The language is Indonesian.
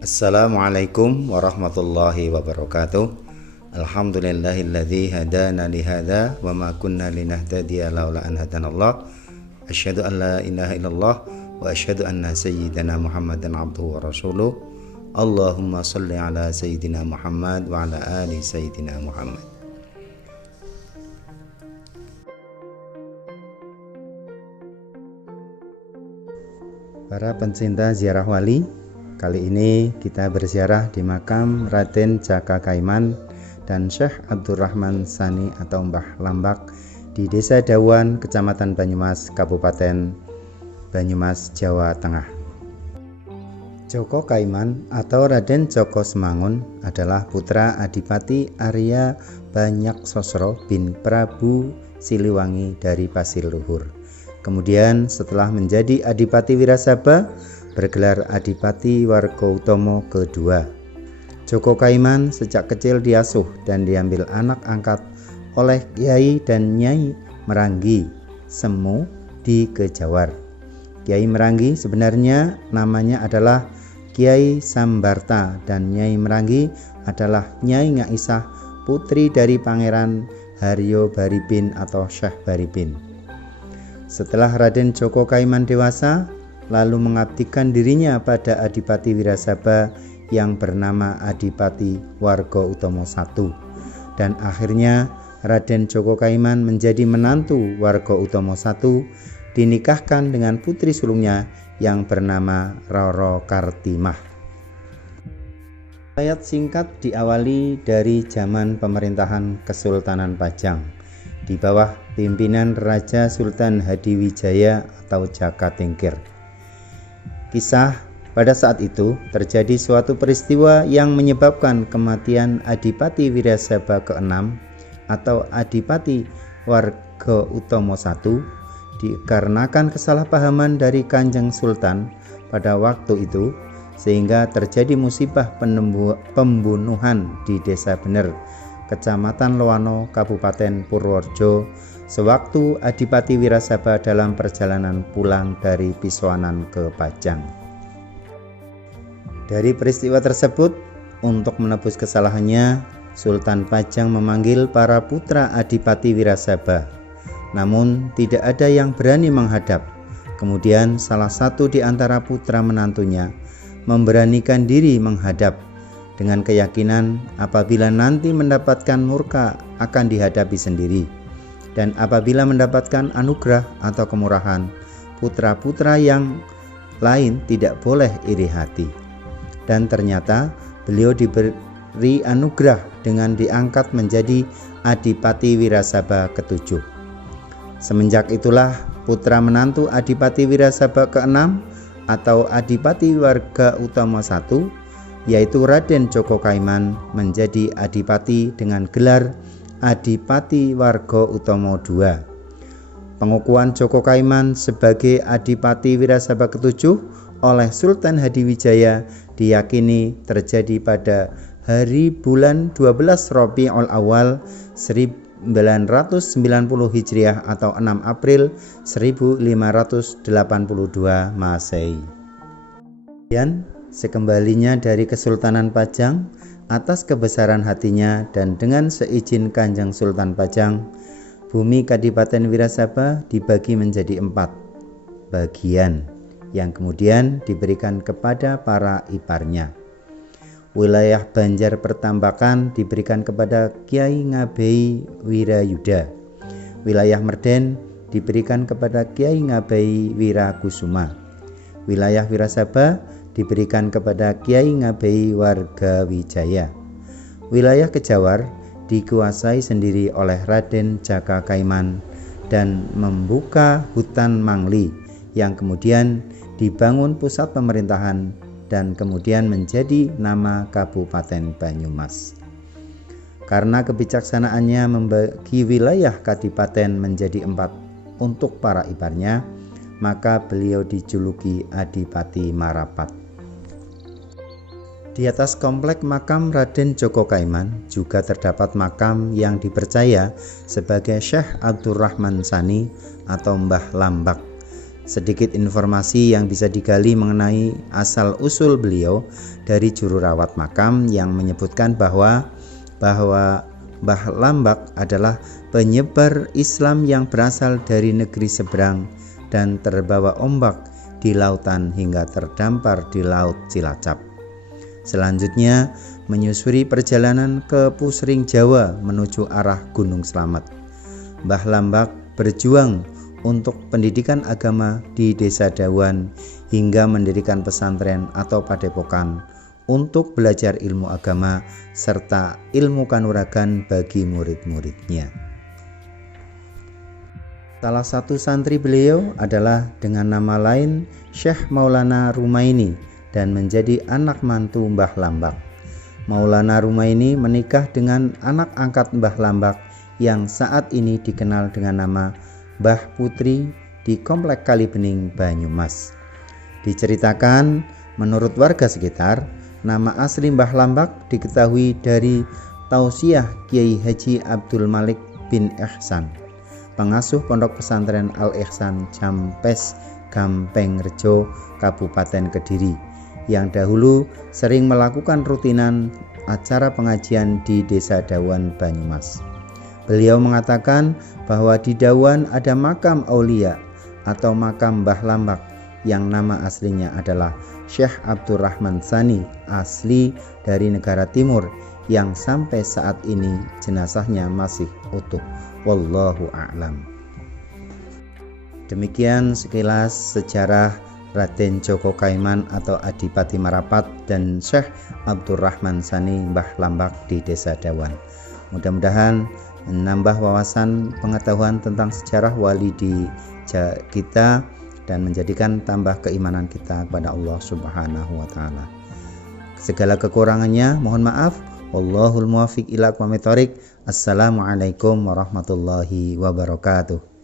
Assalamualaikum warahmatullahi wabarakatuh. Alhamdulillahilladzi hadana lihada wa ma kunna linahtadiya laula an hadanallah. Asyhadu an la ilaha illallah wa asyhadu anna sayyidana Muhammadan abduhu wa rasuluh. Allahumma shalli ala sayyidina Muhammad wa ala ali sayyidina Muhammad. Para pencinta ziarah wali, kali ini kita berziarah di makam Raden Jaka Kaiman dan Syekh Abdurrahman Sani atau Mbah Lambak di Desa Dawan, Kecamatan Banyumas, Kabupaten Banyumas, Jawa Tengah. Joko Kaiman atau Raden Joko Semangun adalah putra Adipati Arya Banyaksosro bin Prabu Siliwangi dari Pasir Luhur. Kemudian setelah menjadi Adipati Wirasaba, bergelar Adipati Warga-Utomo kedua. Joko Kaiman sejak kecil diasuh dan diambil anak angkat oleh Kiai dan Nyai Meranggi Semu di Kejawar. Kiai Meranggi sebenarnya namanya adalah Kiai Sambarta dan Nyai Meranggi adalah Nyai Ngaisah, putri dari Pangeran Haryo Baribin atau Syekh Baribin. Setelah Raden Joko Kaiman dewasa, lalu mengabdikan dirinya pada Adipati Wirasaba yang bernama Adipati Warga-Utomo I, dan akhirnya Raden Joko Kaiman menjadi menantu Warga-Utomo I, dinikahkan dengan putri sulungnya yang bernama Roro Kartimah. Riwayat singkat diawali dari zaman pemerintahan Kesultanan Pajang di bawah pimpinan Raja Sultan Hadiwijaya atau Jaka Tingkir. Kisah pada saat itu terjadi suatu peristiwa yang menyebabkan kematian Adipati Wirasaba ke-6 atau Adipati Warga-Utomo I dikarenakan kesalahpahaman dari Kanjeng Sultan pada waktu itu, sehingga terjadi musibah pembunuhan di Desa Bener, Kecamatan Loano, Kabupaten Purworejo, sewaktu Adipati Wirasaba dalam perjalanan pulang dari Pisoanan ke Pajang. Dari peristiwa tersebut, untuk menebus kesalahannya, Sultan Pajang memanggil para putra Adipati Wirasaba. Namun tidak ada yang berani menghadap. Kemudian salah satu di antara putra menantunya memberanikan diri menghadap dengan keyakinan apabila nanti mendapatkan murka akan dihadapi sendiri. Dan apabila mendapatkan anugerah atau kemurahan, putra-putra yang lain tidak boleh iri hati. Dan ternyata beliau diberi anugerah dengan diangkat menjadi Adipati Wirasaba ke-7. Semenjak itulah putra menantu Adipati Wirasaba ke-6 atau Adipati Warga-Utomo I, yaitu Raden Joko Kaiman, menjadi adipati dengan gelar Adipati Warga-Utomo II. Pengukuhan Joko Kaiman sebagai Adipati Wirasaba ke-7 oleh Sultan Hadiwijaya diyakini terjadi pada hari bulan 12 Rabiul Awal 1990 Hijriah atau 6 April 1582 Masehi. Kemudian sekembalinya dari Kesultanan Pajang, atas kebesaran hatinya dan dengan seizin Kanjeng Sultan Pajang, bumi Kadipaten Wirasaba dibagi menjadi 4 bagian yang kemudian diberikan kepada para iparnya. Wilayah Banjar Pertambakan diberikan kepada Kiai Ngabei Wirayuda. Wilayah Merden diberikan kepada Kiai Ngabei Wirakusuma. Wilayah Wirasaba diberikan kepada Kiai Ngabei Wargawijaya. Wilayah Kejawar dikuasai sendiri oleh Raden Jaka Kaiman dan membuka hutan Mangli yang kemudian dibangun pusat pemerintahan dan kemudian menjadi nama Kabupaten Banyumas. Karena kebijaksanaannya membagi wilayah kadipaten menjadi 4 untuk para iparnya, maka beliau dijuluki Adipati Marapat. Di atas komplek makam Raden Joko Kaiman juga terdapat makam yang dipercaya sebagai Syekh Abdurrahman Sani atau Mbah Lambak. Sedikit informasi yang bisa digali mengenai asal-usul beliau dari juru rawat makam yang menyebutkan bahwa Mbah Lambak adalah penyebar Islam yang berasal dari negeri seberang dan terbawa ombak di lautan hingga terdampar di Laut Cilacap. Selanjutnya menyusuri perjalanan ke Pusring Jawa menuju arah Gunung Slamet. Mbah Lambak berjuang untuk pendidikan agama di Desa Dawan hingga mendirikan pesantren atau padepokan untuk belajar ilmu agama serta ilmu kanuragan bagi murid-muridnya. Salah satu santri beliau adalah dengan nama lain Syekh Maulana Rumaini dan menjadi anak mantu Mbah Lambak. Maulana Rumaini menikah dengan anak angkat Mbah Lambak yang saat ini dikenal dengan nama Mbah Putri di Komplek Kalibening, Banyumas. Diceritakan menurut warga sekitar, nama asli Mbah Lambak diketahui dari tausiah Kiai Haji Abdul Malik bin Ihsan, pengasuh Pondok Pesantren Al-Ihsan Jampes, Gampeng Rejo, Kabupaten Kediri, yang dahulu sering melakukan rutinan acara pengajian di Desa Dawan, Banyumas. Beliau mengatakan bahwa di Dawan ada makam aulia atau makam Mbah Lambak yang nama aslinya adalah Syekh Abdurrahman Sani, asli dari negara timur, yang sampai saat ini jenazahnya masih utuh. Wallahu a'lam. Demikian sekilas sejarah Raden Djoko Kaiman atau Adipati Marapat dan Syekh Abdurrahman Sani Mbah Lambak di Desa Dawan. Mudah-mudahan menambah wawasan pengetahuan tentang sejarah wali di kita dan menjadikan tambah keimanan kita kepada Allah Subhanahu wa taala. Segala kekurangannya mohon maaf. Wallahul muwaffiq ila aqwamit thoriq. Assalamualaikum warahmatullahi wabarakatuh.